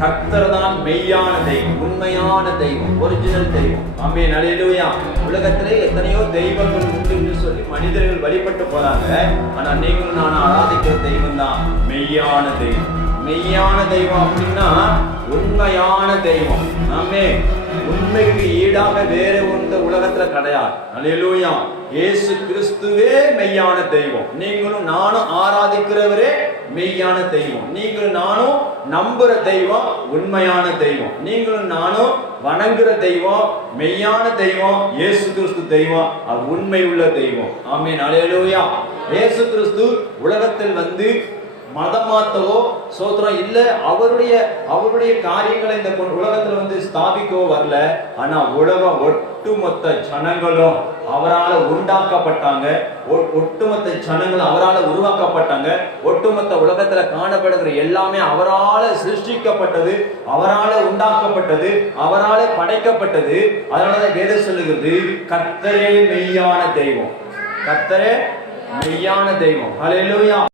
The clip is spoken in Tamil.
கர்த்தர் தான் மெய்யான தெய்வம், உண்மையான தெய்வம், ஒரிஜினல் தெய்வம். ஆமென், அல்லேலூயா. உலகத்திலே எத்தனையோ தெய்வங்கள் உண்டு சொல்லி மனிதர்கள் வழிபட்டு போறாங்க. ஆனா நீங்களும் நான் ஆராதிக்கிற தெய்வம் தான் மெய்யான தெய்வம். மெய்யான தெய்வம் அப்படின்னா உண்மையான தெய்வம். ஆமென். உண்மைக்கு ஈடாக வேற ஒன்று உலகத்துல கிடையாது. அல்லேலூயா. இயேசு கிறிஸ்துவே மெய்யான தெய்வம். நீங்களும் நானும் ஆராதிக்கிறவரே மெய்யான தெய்வம். நீங்களும் நானும் நம்புற தெய்வம் உண்மையான தெய்வம். நீங்களும் நானும் வணங்குற தெய்வம் மெய்யான தெய்வம். இயேசு கிறிஸ்து தெய்வம், அது உண்மை உள்ள தெய்வம். ஆமென், அல்லேலூயா. இயேசு கிறிஸ்து உலகத்தில் வந்து மதம் மாத்தவோ சோத்திரம் இல்ல, அவருடைய காரியங்களை இந்த உலகத்துல வந்து ஸ்தாபிக்கவோ வரல. ஆனா உலகம் ஒட்டுமொத்த ஜனங்களும் அவரால் உண்டாக்கப்பட்டாங்க. ஒட்டுமொத்த ஜனங்களும் அவரால் உருவாக்கப்பட்டாங்க. ஒட்டுமொத்த உலகத்துல காணப்படுகிற எல்லாமே அவரால் சிருஷ்டிக்கப்பட்டது, அவரால் உண்டாக்கப்பட்டது, அவரால் படைக்கப்பட்டது. அதனாலதான் வேதம் சொல்லுகிறது, கர்த்தரே மெய்யான தெய்வம், கர்த்தரே மெய்யான தெய்வம். அல்லேலூயா.